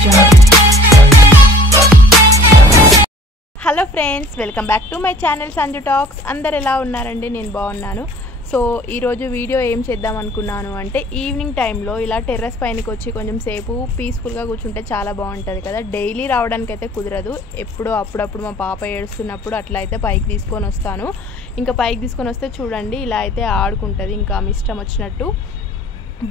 Hello friends, welcome back to my channel Sanju talks. అందరు ఎలా ఉన్నారండి? నేను బాగున్నాను. సో ఈరోజు వీడియో ఏం చేద్దాం అనుకున్నాను అంటే, ఈవినింగ్ టైంలో ఇలా టెర్రస్ పైనకి వచ్చి కొంచెం సేపు పీస్ఫుల్గా కూర్చుంటే చాలా బాగుంటుంది కదా. డైలీ రావడానికి అయితే కుదరదు, ఎప్పుడో అప్పుడప్పుడు మా పాప ఏడుస్తున్నప్పుడు అట్లా అయితే పైకి తీసుకొని వస్తాను. ఇంకా పైకి తీసుకొని వస్తే చూడండి ఇలా అయితే ఆడుకుంటుంది, ఇంకా మీ ఇష్టం వచ్చినట్టు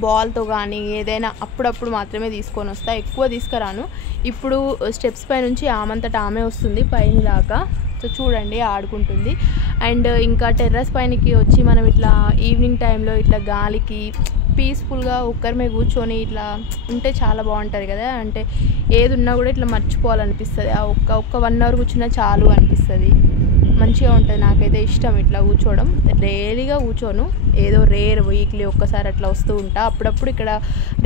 బాల్తో కానీ ఏదైనా అప్పుడప్పుడు మాత్రమే తీసుకొని వస్తా, ఎక్కువ తీసుకురాను. ఇప్పుడు స్టెప్స్ పై నుంచి ఆమంతటా ఆమె వస్తుంది పైన దాకా. సో చూడండి ఆడుకుంటుంది. అండ్ ఇంకా టెర్రస్ పైనకి వచ్చి మనం ఇట్లా ఈవినింగ్ టైంలో ఇట్లా గాలికి పీస్ఫుల్గా ఒక్కరిమే కూర్చొని ఇట్లా ఉంటే చాలా బాగుంటుంది కదా. అంటే ఏది ఉన్నా కూడా ఇట్లా మర్చిపోవాలనిపిస్తుంది. ఒక్క 1 అవర్ కూర్చున్నా చాలు అనిపిస్తుంది, మంచిగా ఉంటుంది. నాకైతే ఇష్టం ఇట్లా కూర్చోవడం. డైలీగా కూర్చోను, ఏదో రేర్ వీక్లీ ఒక్కసారి అట్లా వస్తూ ఉంటా. అప్పుడప్పుడు ఇక్కడ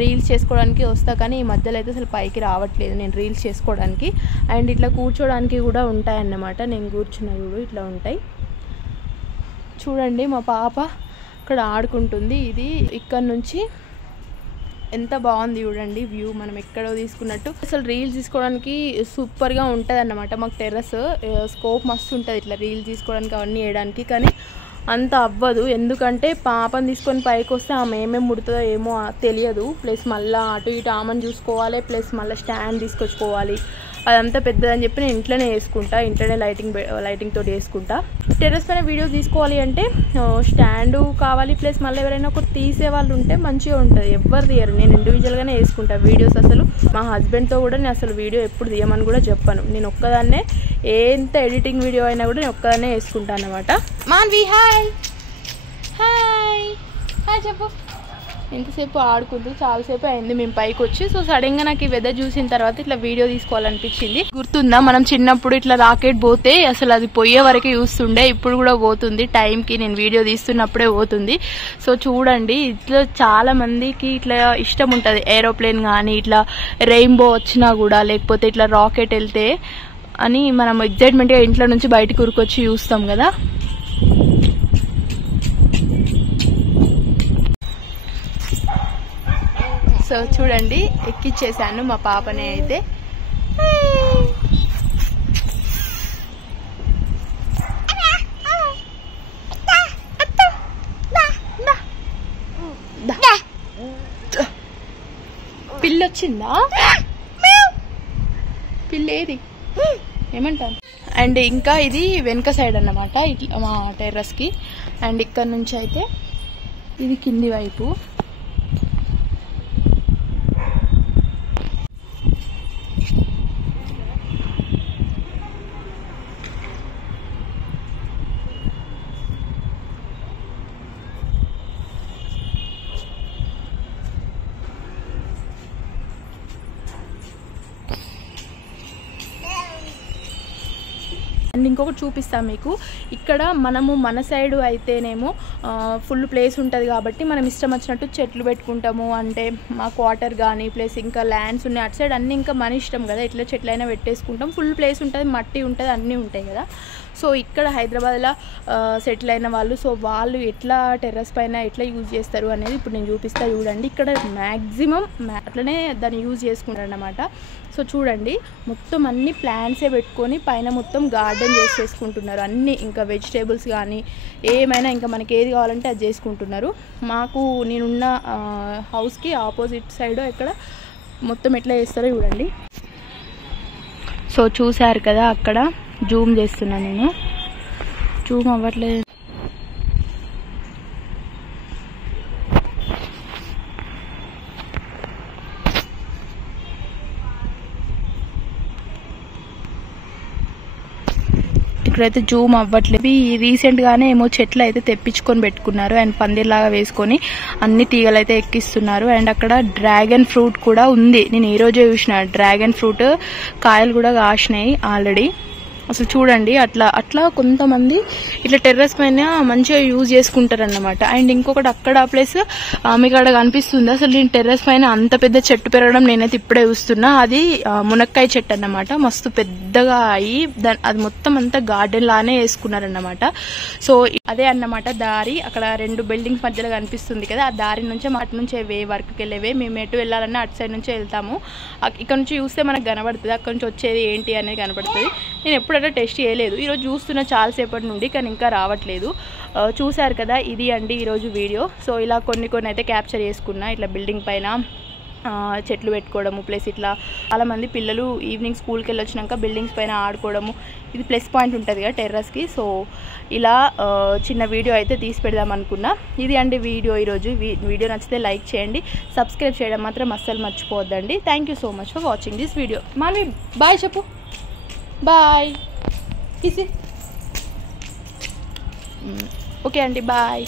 రీల్స్ చేసుకోవడానికి వస్తా, కానీ ఈ మధ్యలో అయితే అసలు పైకి రావట్లేదు నేను రీల్స్ చేసుకోవడానికి. అండ్ ఇట్లా కూర్చోడానికి కూడా ఉంటాయన్నమాట. నేను కూర్చున్న చూడు ఇట్లా ఉంటాయి. చూడండి మా పాప ఇక్కడ ఆడుకుంటుంది. ఇది ఇక్కడ నుంచి ఎంత బాగుంది చూడండి వ్యూ, మనం ఎక్కడో తీసుకున్నట్టు. అసలు రీల్స్ తీసుకోవడానికి సూపర్గా ఉంటుంది అన్నమాట. మాకు టెర్రస్ స్కోప్ మస్తు ఉంటుంది ఇట్లా రీల్స్ తీసుకోవడానికి అవన్నీ వేయడానికి, కానీ అంత అవ్వదు. ఎందుకంటే పాపని తీసుకొని పైకి వస్తే ఆమె ఏమేమి ముడుతుందో ఏమో తెలియదు. ప్లస్ మళ్ళీ అటు ఇటు ఆమెను చూసుకోవాలి, ప్లస్ మళ్ళీ స్టాండ్ తీసుకొచ్చుకోవాలి. అదంతా పెద్దదని చెప్పి నేను ఇంట్లోనే వేసుకుంటా, ఇంట్లోనే లైటింగ్ తోటి వేసుకుంటా. టెర్రస్ పైన వీడియోస్ తీసుకోవాలి అంటే స్టాండు కావాలి, ప్లస్ మళ్ళీ ఎవరైనా ఒకటి తీసే వాళ్ళు ఉంటే మంచిగా ఉంటుంది. ఎవరు తీయరు, నేను ఇండివిజువల్గానే వేసుకుంటా వీడియోస్. అసలు మా హస్బెండ్తో కూడా నేను అసలు వీడియో ఎప్పుడు తీయమని కూడా చెప్పాను. నేను ఒక్కదాన్నే ఎంత ఎడిటింగ్ వీడియో అయినా కూడా నేను ఒక్కదాన్నే వేసుకుంటాను అనమాట. మాన్వి హాయ్ హాయ్ హాయ్ చెప్పు. ఎంతసేపు ఆడుకుంది, చాలాసేపు అయింది మేము పైకి వచ్చి. సో సడన్గా నాకు ఈ వెదర్ చూసిన తర్వాత ఇట్లా వీడియో తీసుకోవాలనిపించింది. గుర్తుందా మనం చిన్నప్పుడు ఇట్లా రాకెట్ పోతే అసలు అది పోయే వరకే చూస్తుండే, ఇప్పుడు కూడా పోతుంది టైంకి, నేను వీడియో తీస్తున్నప్పుడే పోతుంది. సో చూడండి ఇట్లా చాలా మందికి ఇట్లా ఇష్టం ఉంటుంది, ఏరోప్లేన్ కానీ ఇట్లా రెయిన్బో వచ్చినా కూడా, లేకపోతే ఇట్లా రాకెట్ వెళ్తే అని మనం ఎగ్జైట్మెంట్గా ఇంట్లో నుంచి బయటకు ఉరికొచ్చి చూస్తాం కదా. సో చూడండి ఎక్కిచ్చేసాను మా పాపనే అయితే. పిల్ల వచ్చిందా? పిల్ల ఏది ఏమంటాను. అండ్ ఇంకా ఇది వెనక సైడ్ అన్నమాట ఇట్లా మా టెర్రస్కి. అండ్ ఇక్కడ నుంచి అయితే ఇది కింది వైపు. అండ్ ఇంకొకటి చూపిస్తాను మీకు. ఇక్కడ మనము మన సైడు అయితేనేమో ఫుల్ ప్లేస్ ఉంటుంది కాబట్టి మనం ఇష్టం వచ్చినట్టు చెట్లు పెట్టుకుంటాము. అంటే మా క్వార్టర్ కానీ ప్లేస్ ఇంకా ల్యాండ్స్ ఉన్నాయి అటు సైడ్, అన్నీ ఇంకా మన ఇష్టం కదా, ఎట్లా చెట్లైనా పెట్టేసుకుంటాం. ఫుల్ ప్లేస్ ఉంటుంది, మట్టి ఉంటుంది, అన్నీ ఉంటాయి కదా. సో ఇక్కడ హైదరాబాద్లో సెటిల్ అయిన వాళ్ళు, సో వాళ్ళు ఎట్లా టెర్రస్ పైన ఎట్లా యూజ్ చేస్తారు అనేది ఇప్పుడు నేను చూపిస్తా. చూడండి ఇక్కడ మ్యాక్సిమం అట్లనే దాన్ని యూజ్ చేసుకుంటారు అన్నమాట. సో చూడండి మొత్తం అన్ని ప్లాంట్సే పెట్టుకొని పైన మొత్తం గార్డెన్ చేసేసుకుంటున్నారు అన్నీ. ఇంకా వెజిటేబుల్స్ కానీ ఏమైనా ఇంకా మనకి ఏది కావాలంటే అది చేసుకుంటున్నారు. మాకు నేనున్న హౌస్కి ఆపోజిట్ సైడ్ ఇక్కడ మొత్తం ఎట్లా చేస్తారో చూడండి. సో చూసారు కదా, అక్కడ జూమ్ చేస్తున్నా నేను, జూమ్ అవ్వట్లేదు. ఇక్కడైతే జూమ్ అవ్వట్లేదు. రీసెంట్గానే ఏమో చెట్లు అయితే తెప్పించుకొని పెట్టుకున్నారు అండ్ పందిర్లాగా వేసుకొని అన్ని తీగలు అయితే ఎక్కిస్తున్నారు. అండ్ అక్కడ డ్రాగన్ ఫ్రూట్ కూడా ఉంది. నేను ఈ రోజే చూసిన డ్రాగన్ ఫ్రూట్ కాయలు కూడా కాసినాయి ఆల్రెడీ. అసలు చూడండి అట్లా కొంతమంది ఇట్లా టెర్రస్ పైన మంచిగా యూజ్ చేసుకుంటారు అన్నమాట. అండ్ ఇంకొకటి అక్కడ ప్లేస్ మీకు అక్కడ కనిపిస్తుంది. అసలు నేను టెర్రస్ పైన అంత పెద్ద చెట్టు పెరగడం నేనైతే ఇప్పుడే చూస్తున్నా. అది మునక్కాయ చెట్టు అన్నమాట. మస్తు పెద్దగా అయ్యి అది మొత్తం అంతా గార్డెన్ లానే వేసుకున్నారన్నమాట. సో అదే అన్నమాట దారి. అక్కడ 2 బిల్డింగ్స్ మధ్యలో కనిపిస్తుంది కదా, ఆ దారి నుంచి అటు నుంచి వర్క్కి వెళ్ళేవే. మేము ఎటు వెళ్ళాలన్నా అటు సైడ్ నుంచే వెళ్తాము. ఇక్కడ నుంచి చూస్తే మనకు కనబడుతుంది, అక్కడ నుంచి వచ్చేది ఏంటి అనేది కనబడుతుంది. నేను ఎప్పుడైనా టెస్ట్ చేయలేదు, ఈరోజు చూస్తున్నా చాలాసేపటి నుండి, కానీ ఇంకా రావట్లేదు. చూశారు కదా, ఇది అండి ఈరోజు వీడియో. సో ఇలా కొన్ని అయితే క్యాప్చర్ చేసుకున్నా. ఇట్లా బిల్డింగ్ పైన చెట్లు పెట్టుకోవడము, ప్లస్ ఇట్లా చాలామంది పిల్లలు ఈవినింగ్ స్కూల్కి వెళ్ళి వచ్చినాక బిల్డింగ్స్ పైన ఆడుకోవడము, ఇది ప్లస్ పాయింట్ ఉంటుంది కదా టెర్రస్కి. సో ఇలా చిన్న వీడియో అయితే తీసి పెడదాం అనుకున్నా. ఇది అండి వీడియో ఈరోజు. వీడియో నచ్చితే లైక్ చేయండి, సబ్స్క్రైబ్ చేయడం మాత్రం అస్సలు మర్చిపోవద్దండి. Thank you so much for watching this video. Manvi bye చెప్పు. బాయ్ కిసి. ఓకే అండి, బాయ్.